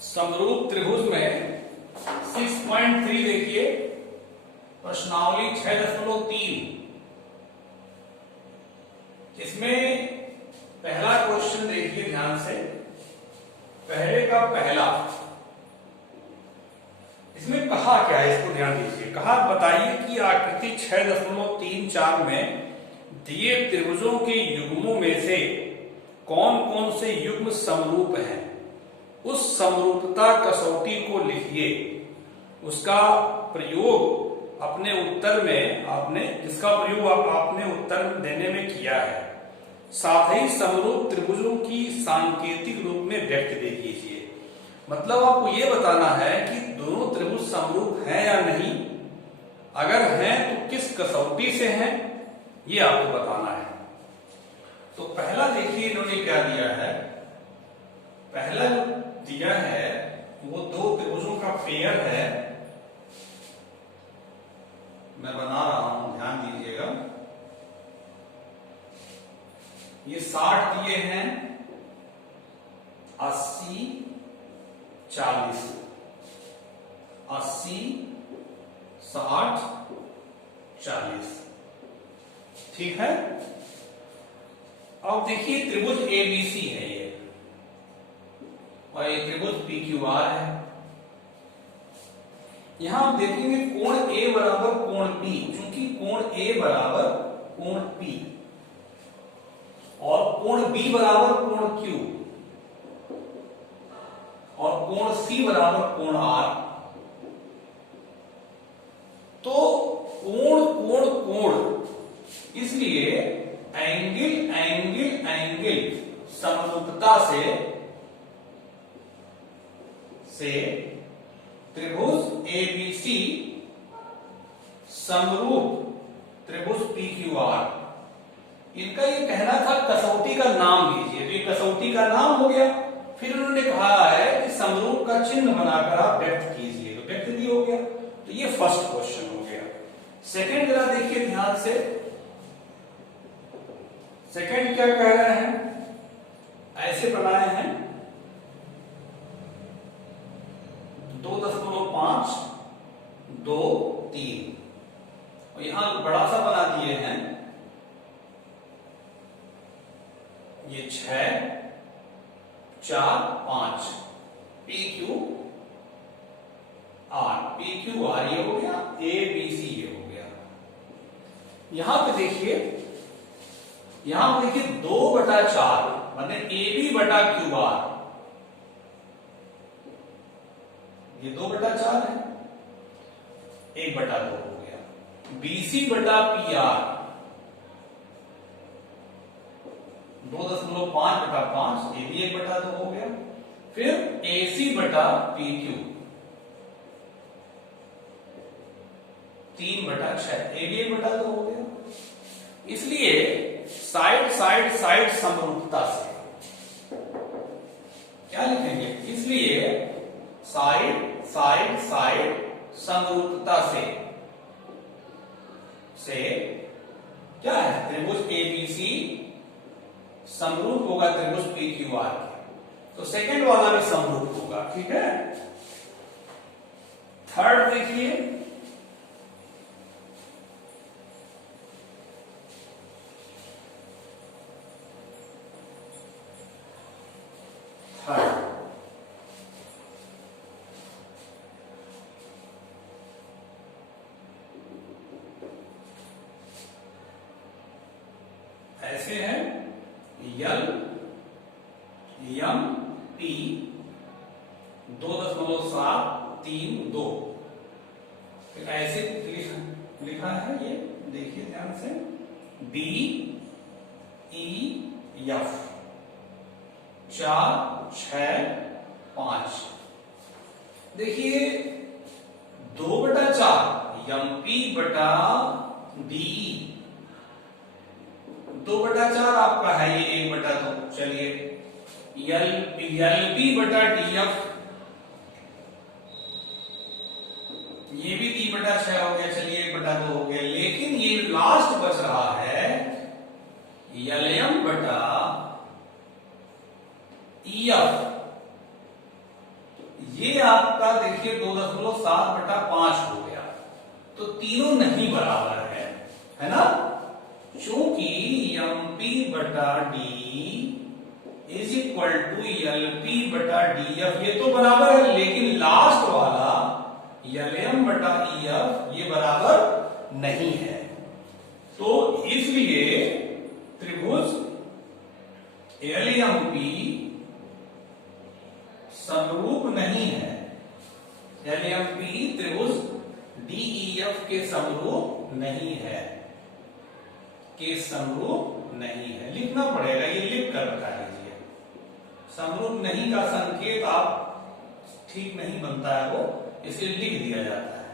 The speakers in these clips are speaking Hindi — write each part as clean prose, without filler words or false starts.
समरूप त्रिभुज में 6.3 देखिए प्रश्नावली 6.3। इसमें पहला क्वेश्चन देखिए ध्यान से, पहले का पहला। इसमें कहा क्या है, इसको ध्यान दीजिए। कहा बताइए कि आकृति 6.34 में दिए त्रिभुजों के युग्मों में से कौन कौन से युग्म समरूप हैं। उस समरूपता कसौटी को लिखिए। उसका प्रयोग अपने उत्तर में आपने जिसका प्रयोग आपने उत्तर देने में किया है। साथ ही समरूप त्रिभुजों की सांकेतिक रूप में व्यक्त दे कीजिए। मतलब आपको यह बताना है कि दोनों त्रिभुज समरूप हैं या नहीं, अगर हैं तो किस कसौटी से हैं, ये आपको बताना है। तो पहला देखिए इन्होंने क्या दिया है। पहला जो दिया है वो दो त्रिभुजों का पेयर है। मैं बना रहा हूं, ध्यान दीजिएगा। ये 60 दिए हैं, 80 40, 80 60 40। ठीक है। अब देखिए त्रिभुज एबीसी है ये, और ये त्रिभुज पीक्यूआर है। यहां आप देखेंगे कोण ए बराबर कोण पी, चूंकि कोण ए बराबर कोण पी और कोण बी बराबर कोण क्यू और कोण सी बराबर कोण आर। तो कोण कोण कोण, इसलिए एंगल एंगल एंगल समरूपता से त्रिभुज एबीसी समरूप त्रिभुज पीक्यूआर। इनका ये कहना था कसौटी का नाम लीजिए, तो ये कसौटी का नाम हो गया। फिर उन्होंने कहा है कि समरूप का चिन्ह बनाकर आप व्यक्त कीजिए, तो व्यक्त भी हो गया। तो ये फर्स्ट क्वेश्चन हो गया। सेकंड जरा देखिए ध्यान से। सेकंड क्या कह रहे हैं, ऐसे बनाए हैं 2.5 2 3, और यहां बड़ा सा बना दिए हैं ये 6 4 5 पी क्यू आर, ये हो गया, ए बी सी ये हो गया। यहां पे देखिए 2/4 मतलब ए बी बटा क्यू आर, ये 2/4 है, 1/2 हो गया। बीसी बटा पी आर 2.5/5, ये भी 1/2 हो गया। फिर एसी बटा पी क्यू 3/6, ये भी 1/2 हो गया। इसलिए साइड साइड साइड समरूपता से क्या लिखेंगे, इसलिए साइड साइड साइड समरूपता से क्या है, त्रिभुज एबीसी समरूप होगा त्रिभुज पीक्यूआर के। तो सेकंड वाला भी समरूप होगा। ठीक है। थर्ड देखिए, ऐसे है यल एम पी 2.732। फिर ऐसे लिखा है, ये देखिए ध्यान से, बी ई एफ 4 6 5। देखिए 2/4 एम पी बटा बी, 2/4 आपका है, ये 1/2। चलिए एल बी बटा डी एफ, ये भी 3/6 हो गया। चलिए 1/2 हो गया। लेकिन ये लास्ट बच रहा है एल एम बटा ई एफ, ये आपका देखिए 2.7/5 हो गया, तो तीनों नहीं बराबर है ना, क्योंकि MP/D is equal to LP/DF, ये तो बराबर है, लेकिन लास्ट वाला LM/EF ये बराबर नहीं है। तो इसलिए त्रिभुज LMP समरूप नहीं है, LMP त्रिभुज DEF के समरूप नहीं है, लिखना पड़ेगा, ये लिख कर बता लीजिए। समरूप नहीं का संकेत आप ठीक नहीं बनता है वो, इसलिए लिख दिया जाता है,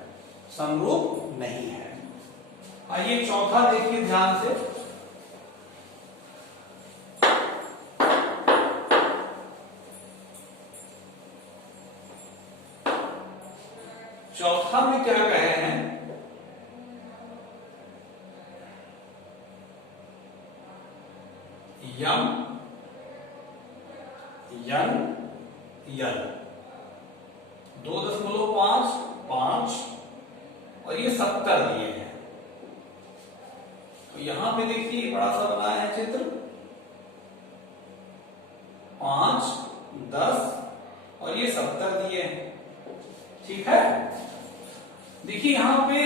समरूप नहीं है। आइए चौथा देखिए ध्यान से, चौथा में क्या कहे हैं, यम यन यल 2.5 और ये 70 दिए हैं। तो यहां पे देखिए बड़ा सा बनाया है चित्र, 5, 10 और ये 70 दिए हैं, ठीक है। देखिए यहां पे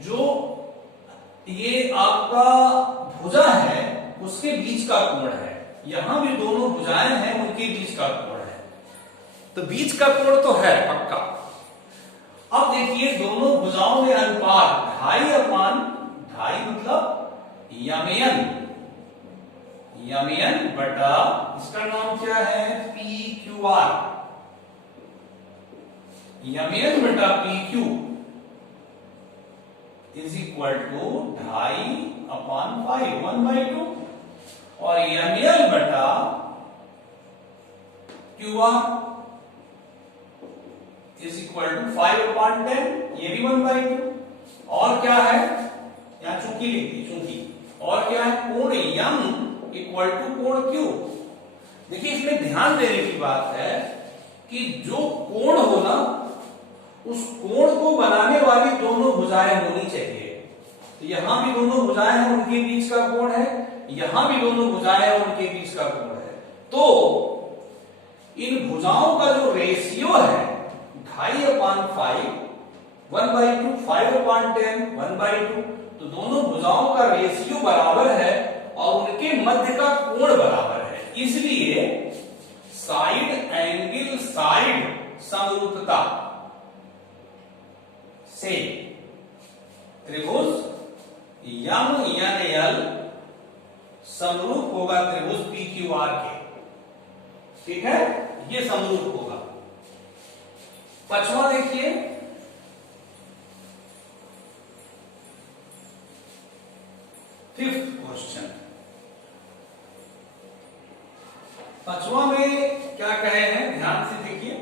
जो ये आपका भुजा है उसके बीच का कोण है, यहां भी दोनों भुजाएं हैं उनके बीच का कोण है, तो बीच का कोण तो है पक्का। अब देखिए दोनों भुजाओं में अनुपात 2.5/2 मतलब यमयन बटा इसका नाम क्या है PQR, यमयन बटा PQ इज इक्वल टू 2.5/5 1/2 और ML बटा QR इज इक्वल टू 5/10, ये भी 1/2। और क्या है, यहां चूंकि लिख दी, चूंकि, और क्या है, कोण यम इक्वल टू कोण Q। देखिए इसमें ध्यान देने की बात है कि जो कोण हो ना, उस कोण को बनाने वाली दोनों भुजाएं होनी चाहिए। तो यहां भी दोनों भुजाएं हैं उनके बीच का कोण है, यहां भी दोनों भुजाएं हैं उनके बीच का कोण है। तो इन भुजाओं का जो रेशियो है 2.5/5 1/2 5/10 1/2, तो दोनों भुजाओं का रेशियो बराबर है और उनके मध्य का कोण बराबर है, इसलिए साइड एंगल साइड समरूपता से त्रिभुज YML समरूप होगा त्रिभुज PQR के, ठीक है, ये समरूप होगा। पांचवा देखिए, फिफ्थ क्वेश्चन, पांचवा में क्या कहे हैं, ध्यान से देखिए,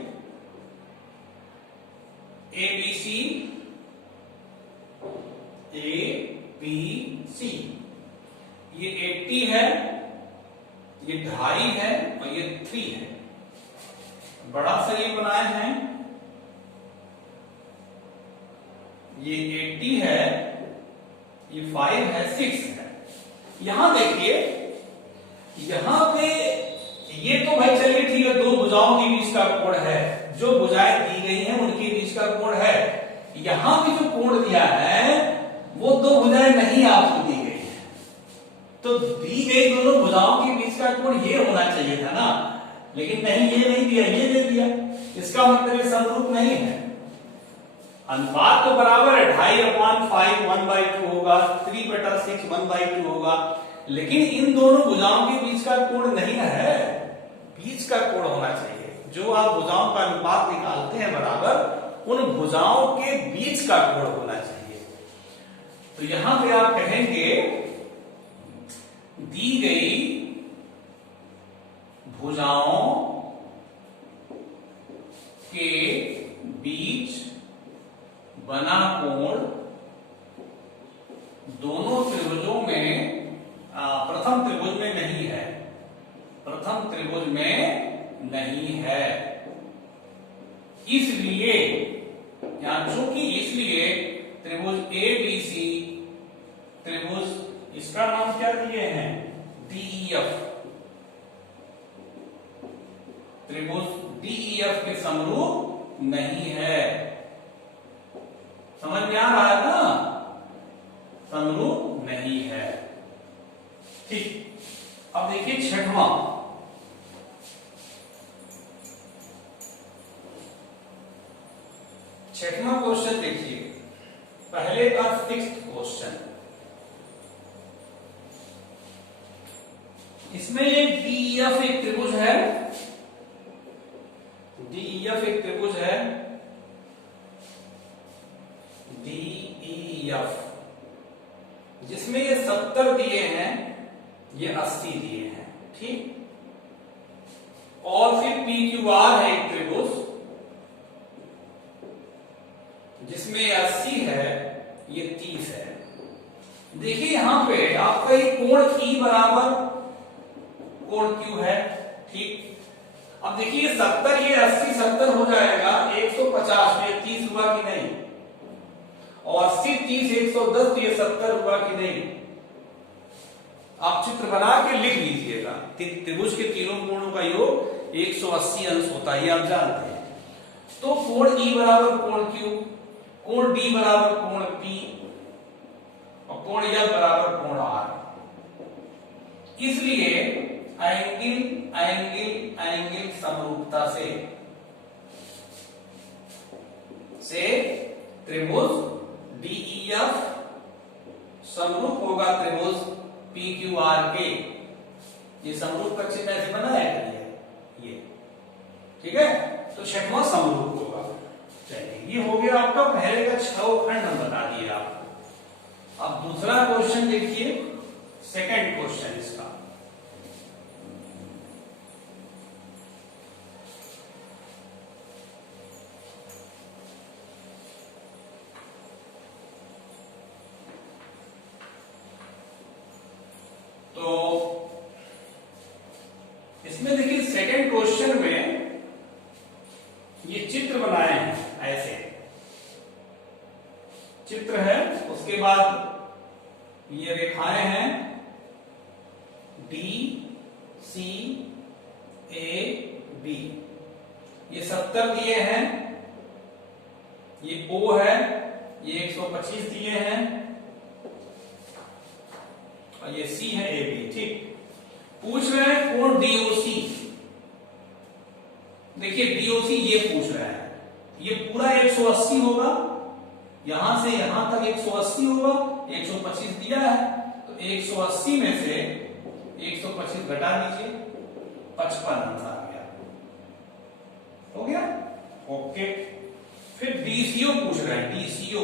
ABC ये 80 है, ये 2.5 है और ये 3 है, बड़ा सा ये बनाए हैं, ये 80 है, ये 5 है, 6 है। यहां देखिए, यहां पे ये तो भाई चलिए ठीक है, दो भुजाओं के बीच का कोण है, जो भुजाएं दी गई हैं उनके बीच का कोण है। यहां भी जो कोण दिया है वो दो भुजाएं नहीं आपको दी गई है, तो दी गई दोनों भुजाओं के बीच का कोण ये होना चाहिए था ना, लेकिन नहीं, ये नहीं दिया, ये दे दिया, इसका मतलब ये समरूप नहीं है। अनुपात तो बराबर है, 2.5/5 1/2 होगा, 3/6 1/2 होगा, लेकिन इन दोनों भुजाओं के बीच का कोण नहीं है, बीच का कोण होना चाहिए। जो आप भुजाओं का अनुपात निकालते हैं बराबर, उन भुजाओं के बीच का कोण होना चाहिए। तो यहां पे आप कहेंगे दी गई भुजाओं के बीच बना कोण दोनों त्रिभुजों में प्रथम त्रिभुज में नहीं है, प्रथम त्रिभुज में नहीं है, इसलिए या चूंकि इसलिए त्रिभुज एबीसी, त्रिभुज इसका नाम क्या दिए हैं, डीईएफ, त्रिभुज डीईएफ के समरूप नहीं है। समझ में आ रहा है ना, समरूप नहीं है। ठीक, अब देखिए छठवां, छठवां क्वेश्चन देखिए, पहले का सिक्स्थ क्वेश्चन, इसमें एक डीईएफ एक त्रिभुज है, डीईएफ एक त्रिभुज है, डीईएफ, जिसमें ये 70 दिए हैं, ये 80 दिए हैं, ठीक। और फिर PQR है एक त्रिभुज जिसमें 80 है, ये 30 है। देखिए यहां पे आपका एक कोण E बराबर कोण Q है, ठीक। अब देखिए 70 ये 80 70 हो जाएगा 150 में, 30 हुआ कि नहीं, और 80 30 110 तो ये 70 हुआ कि नहीं। आप चित्र बना के लिख लीजिएगा, त्रिभुज के तीनों कोणों का योग 180 अंश होता है, ये आप जानते हैं। तो कोण E बराबर कोण Q, कोण D बराबर कोण P और कोण F बराबर कोण R। इसलिए एंगल एंगल एंगल समरूपता से त्रिभुज DEF समरूप होगा त्रिभुज PQR के। ये समरूप का चिन्ह ऐसे बनाया है, ये ठीक है। तो छठवां समरूप होगा। चलिए ये हो गया आपका पहले का 6 खंड हम बता दिए आपको। अब दूसरा क्वेश्चन देखिए, सेकंड क्वेश्चन इसका, तो इसमें देखिए सेकंड क्वेश्चन में ये चित्र बनाए हैं, ऐसे चित्र है, उसके बाद ये रेखाएं हैं डी सी ए बी, ये 70 दिए हैं, ये ओ है, ये 125 दिए हैं और ये सी है ए बी, ठीक। पूछ रहे हैं कोण डीओसी, देखिए डीओसी ये पूछ रहा है, ये पूरा 180 होगा, यहां से यहां तक 180 होगा, 125 दिया है, तो 180 में से 125 घटा दीजिए, 55 अंश आ गया, हो गया, ओके। फिर डीसीओ पूछ रहा है, डीसीओ,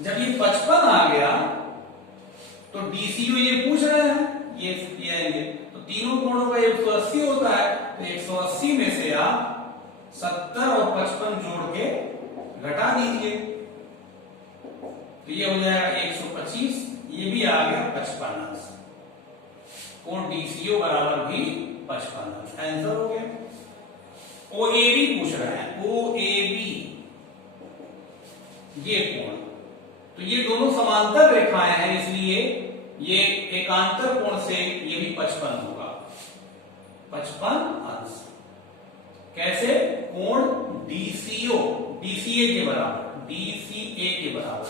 जब ये 55 आ गया तो डीसीओ ये पूछ रहे हैं, ये तो तीनों कोणों का 180 होता है, तो 180 में से आप 70 और 55 जोड़ के घटा दीजिए, तो ये हो जाएगा 125, ये भी आ गया 55 अंश, कोण डीसीओ बराबर भी 55 अंश, आंसर हो गया। ओएबी पूछ रहे हैं, ओएबी ये कोण, तो ये दोनों समांतर रेखाएं हैं, इसलिए ये एकांतर कोण से ये भी 55 होगा, 55 अंश। कैसे? कोण डीसीओ डीसीए के बराबर, डीसीए के बराबर,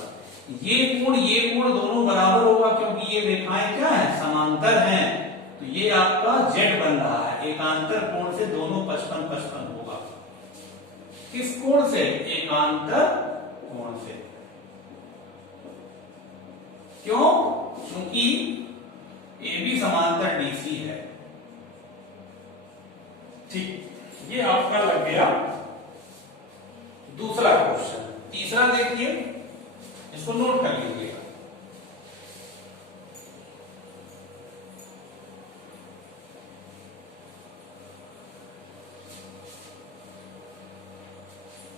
ये कोण दोनों बराबर होगा, क्योंकि ये रेखाएं क्या है, समांतर हैं, तो ये आपका जेड बन रहा है, एकांतर कोण से दोनों 55 55 होगा। किस कोण से? एकांतर कोण से। क्यों? क्योंकि ए बी समांतर डीसी है, ठीक। ये आपका लग गया दूसरा क्वेश्चन। तीसरा देखिए, इसको नोट कर लीजिएगा।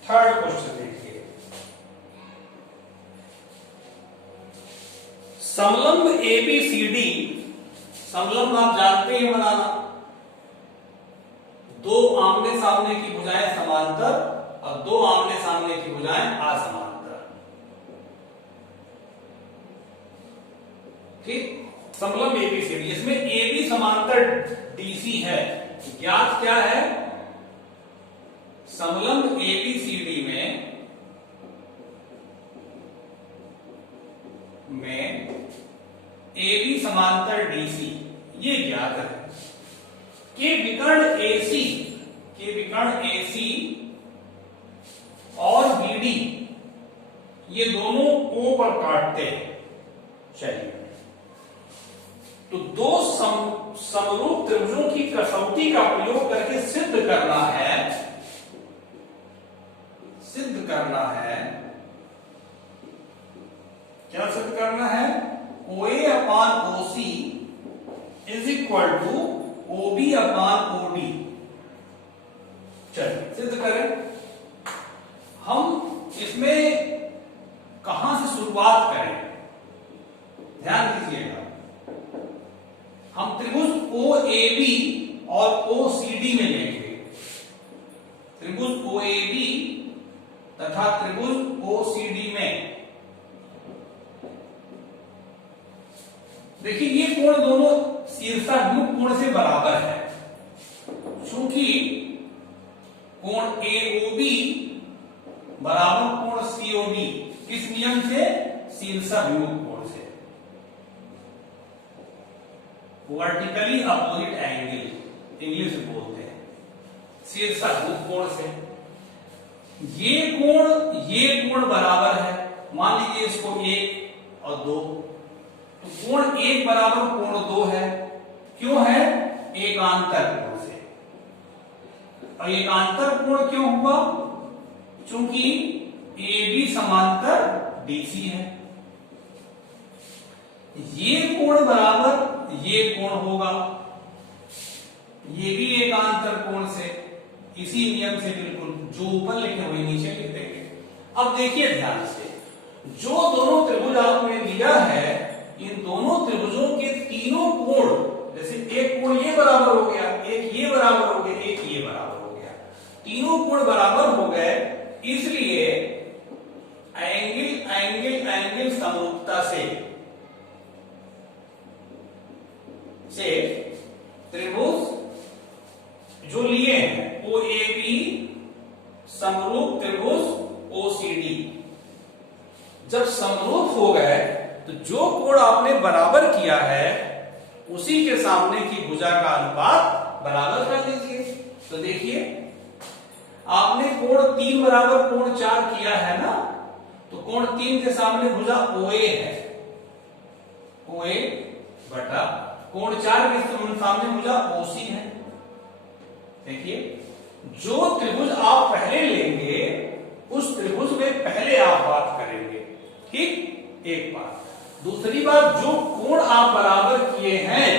थर्ड क्वेश्चन देखिए, समलंब एबीसीडी, समलंब आप जानते हैं बनाना, दो आमने आमने सामने की भुजाएं समांतर और दो आमने सामने की भुजाएं असमांतर। ठीक, समलंब एबीसीडी, इसमें एबी समांतर डीसी है। ज्ञात क्या है? समलंब एबीसीडी में AB समांतर DC ये ज्ञात है। के विकर्ण AC और BD ये दोनों O पर काटते हैं। चलिए, तो दो समरूप त्रिभुजों की कसौटी का प्रयोग करके सिद्ध करना है क्या सिद्ध करना है? OA upon OC is equal to OB upon OD। चलिए सिद्ध करें। हम इसमें कहां से शुरुआत करें? ध्यान दीजिएगा, हम त्रिभुज OAB और OCD में लेंगे। त्रिभुज OAB तथा त्रिभुज OCD में देखिए ये कोण दोनों शीर्षाभिमुख कोण से बराबर है। चूंकि कोण AOB बराबर कोण COD किस नियम से? शीर्षाभिमुख कोण से, वर्टिकली अपोजिट एंगल इंग्लिश में बोलते हैं, शीर्षाभिमुख कोण से। ये कोण बराबर है, मान लीजिए इसको 1 और 2, तो कोण 1 बराबर कोण 2 है। क्यों है? एकांतर कोण से। और एकांतर कोण क्यों हुआ? चूंकि AB समांतर DC है। ये कोण बराबर ये कोण होगा, ये भी एकांतर कोण से, इसी नियम से बिल्कुल जो ऊपर लिखे हुए नीचे लिख देंगे। अब देखिए ध्यान से, जो दोनों त्रिभुज आपने दिया है, इन दोनों त्रिभुजों के तीनों कोण, जैसे एक कोण ये बराबर हो गया, एक ये बराबर हो गया, एक ये बराबर हो गया, तीनों कोण बराबर हो गए, इसलिए एंगल समरूपता से त्रिभुज जो लिए हैं OAB समरूप त्रिभुज OCD, जब समरूप हो गए तो जो कोण आपने बराबर किया है उसी के सामने की भुजा का अनुपात बराबर कर लीजिए। तो देखिए आपने कोण 3 बराबर कोण 4 किया है ना, तो कोण 3 के सामने भुजा OA है, OA बटा कोण 4 के सामने भुजा OC है। देखिए जो त्रिभुज आप पहले लेंगे उस त्रिभुज में पहले आप बात करेंगे। ठीक, एक बात। दूसरी बात, जो कोण आप बराबर किए हैं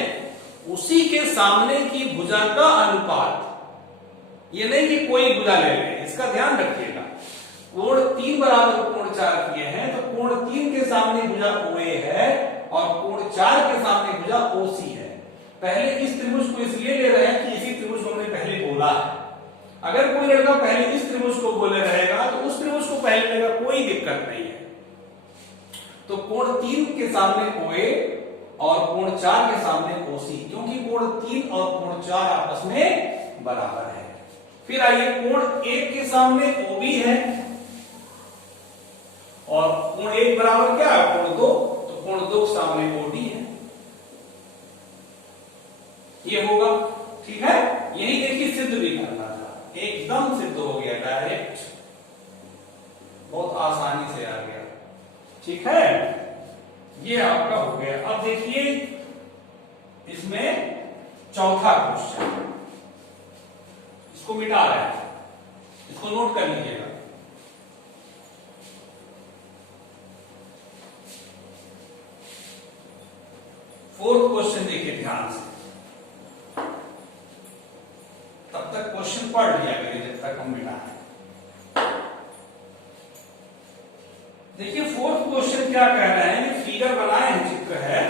उसी के सामने की भुजा का अनुपात, ये नहीं कि कोई भुजा ले लें, इसका ध्यान रखिएगा। कोण 3 बराबर कोण 4 किए हैं तो कोण 3 के सामने भुजा OA है और कोण 4 के सामने भुजा OC है। पहले इस त्रिभुज को इसलिए ले रहे हैं कि इसी त्रिभुज को हमने पहले बोला है। अगर कोई लड़का पहले इस त्रिभुज को बोले रहेगा तो उस त्रिभुज को पहले लेगा, कोई दिक्कत नहीं है। तो कोण 3 के सामने OA और कोण 4 के सामने OC, क्योंकि कोण 3 और कोण 4 आपस में बराबर है। फिर आइए, कोण 1 के सामने OB है और कोण 1 बराबर क्या है? कोण 2, तो कोण 2 के सामने OD है, ये होगा। ठीक है, यही देखिए सिद्ध भी करना था, एकदम सिद्ध हो गया, डायरेक्ट, बहुत आसानी से आ गया। ठीक है, ये आपका हो गया। अब देखिए इसमें चौथा क्वेश्चन, इसको मिटा रहे हैं, इसको नोट कर लीजिएगा। फोर्थ क्वेश्चन देखिए ध्यान से, तब तक क्वेश्चन पढ़ लिया करिए जब तक हम मिटा है। देखिए फोर्थ क्वेश्चन क्या कह रहे हैं, ये फिगर बनाए हैं, चित्र है।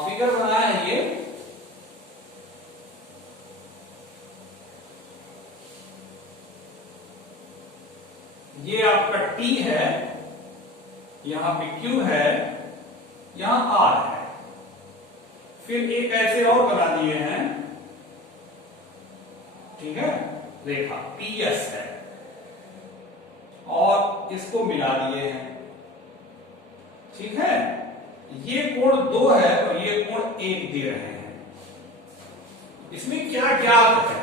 फिगर P है, यहां पे Q है, यहां R है। फिर एक ऐसे और बना दिए हैं, ठीक है, रेखा PS है और इसको मिला दिए हैं, ठीक है। ये कोण 2 है और ये कोण 1 दे रहे हैं। इसमें क्या ज्ञात है?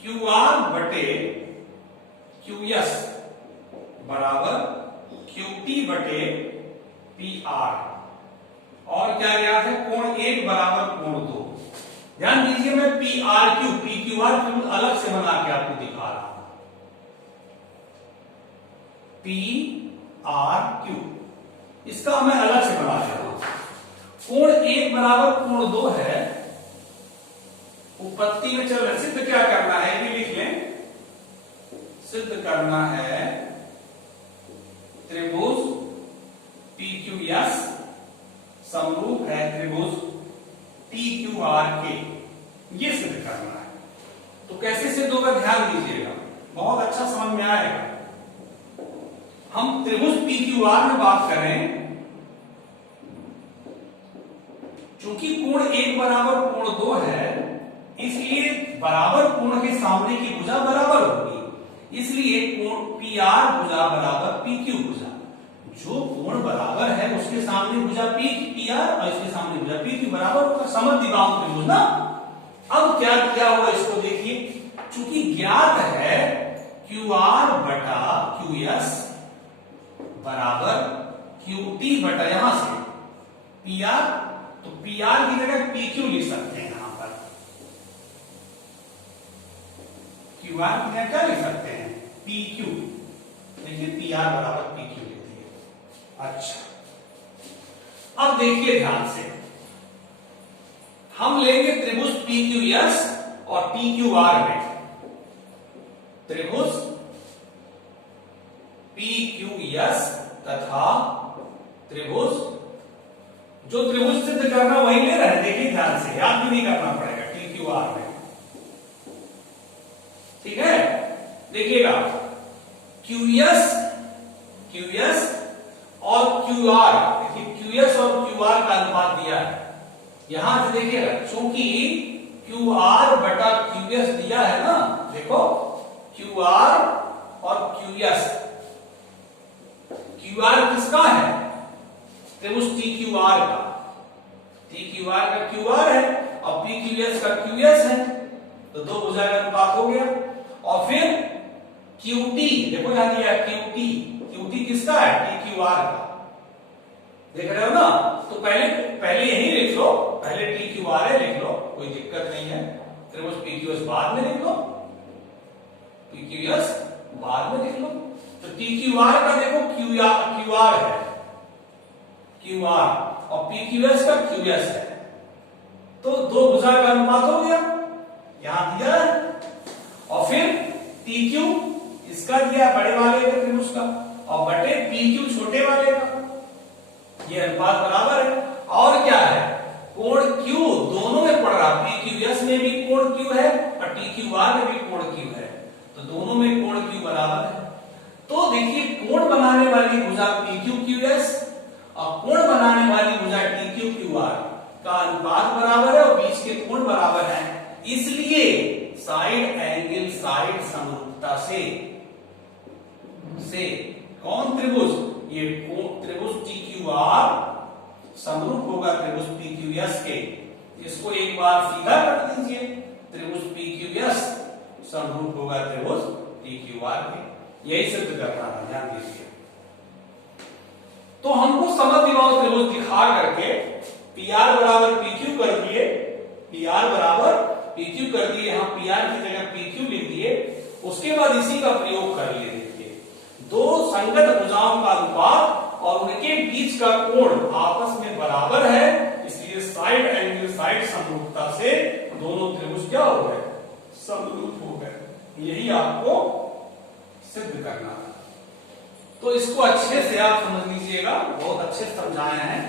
QR बटे QS बराबर QT बटे PR। और क्या ज्ञात है? कोण 1 बराबर कोण 2। ध्यान दीजिए, मैं PRQ PQR अलग से बना के आपको दिखा रहा हूं। PRQ इसका मैं अलग से बना रहा हूं। कोण 1 बराबर कोण 2 है, उत्पत्ति में चल रहे, सिद्ध क्या करना है ये लिख लें। सिद्ध करना है त्रिभुज PQS समरूप है त्रिभुज TQR के, ये सिद्ध करना है। तो कैसे सिद्ध होगा ध्यान दीजिएगा, बहुत अच्छा समझ में आएगा। हम त्रिभुज PQR में बात करें, चूंकि कोण 1 बराबर कोण 2 है, इसलिए बराबर कोण के सामने की भुजा बराबर होगी, इसलिए कोण PR भुजा बराबर PQ भुजा। जो कोण बराबर है उसके सामने भुजा PR और इसके सामने भुजा PQ बराबर होगा, समद्विबाहु त्रिभुज ना। अब क्या किया हुआ इसको देखिए, चूंकि ज्ञात है QR बटा QS बराबर QT बटा यहां से PR, तो PR की जगह PQ लिख सकते हैं। यहां पर QR की जगह क्या लिख सकते हैं? PQ। देखिए PR बराबर PQ लिख दिए। अच्छा, अब देखिए ध्यान से, हम लेंगे त्रिभुज PQS और TQR में त्रिभुज PQS तथा त्रिभुज, जो त्रिभुज सिद्ध करना वही ले रहे हैं, देखिए ध्यान से, याद भी नहीं करना पड़ेगा, TQR में, ठीक है। देखिएगा QS और QR, देखिए QS और QR का अनुपात दिया है। यहां से देखिएगा, चूंकि QR बटा QS दिया है ना, देखो QR और QS, QR किसका है? त्रिभुज TQR का, TQR का QR है और PQS का QS है, तो दो भुजा का अनुपात हो गया। और फिर QT, देखो यहां दिया QT किसका है? TQR का, देख रहे हो ना। तो पहले यही लिख लो, पहले TQR है लिख लो, कोई दिक्कत नहीं है। त्रिभुज PQS बाद में लिख लो, PQS बाद में लिख लो। तो TQR का देखो QR है, QR और PQS का QS है, तो दो भुजा का अनुपात हो गया, यहां दिया है। और फिर TQ इसका दिया बड़े वाले का त्रिभुज का, और बटे PQ छोटे वाले का, ये अनुपात बराबर है। और क्या है? कोण Q दोनों में पड़ रहा, PQS में भी कोण Q है और TQR में भी कोण Q है, तो दोनों में कोण Q बराबर है। तो देखिए, कोण बनाने वाली भुजा PQQS और कोण बनाने वाली भुजा TQQR का अनुपात बराबर है और बीच के कोण बराबर हैं, इसलिए साइड एंगल साइड समरूपता से कौन त्रिभुज? ये त्रिभुज TQR समरूप होगा त्रिभुज PQS के। इसको एक बार सीधा कर दीजिए, त्रिभुज PQS समरूप होगा त्रिभुज TQR के। यही सिद्ध करना है, ध्यान दीजिए। तो हमको समद्विबाहु त्रिभुज दिखा करके PR बराबर PQ कर दिए, PR बराबर PQ कर दिए, यहां PR की जगह PQ लिख दिए। उसके बाद इसी का प्रयोग कर लिए, देखिए दो संगत भुजाओं का अनुपात और उनके बीच का कोण आपस में बराबर है, इसलिए साइड एंगल साइड समरूपता से दोनों त्रिभुज क्या हो गए? समरूप हो गए। यही आपको सिद्ध करना है। तो इसको अच्छे से आप समझ लीजिएगा, बहुत अच्छे से समझाए हैं।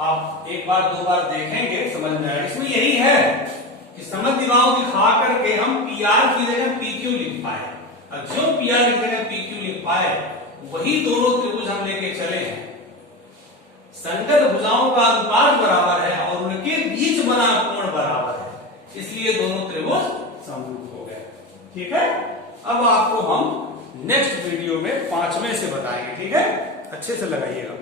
आप एक बार दो बार देखेंगे समझ में आएगा। इसमें यही है कि समद्विबाहु दिखा करके हम PR की जगह PQ लिख लिख पाए। अब जो पी आर लिख रहे पी क्यू लिख पाए वही दोनों त्रिभुज हम लेके चले हैं। संगत भुजाओं का अनुपात बराबर है और उनके बीच बना कोण बराबर है, इसलिए दोनों त्रिभुज समरूप हो गए। ठीक है, अब आपको हम नेक्स्ट वीडियो में 5वें से बताएंगे। ठीक है, अच्छे से लगाइएगा।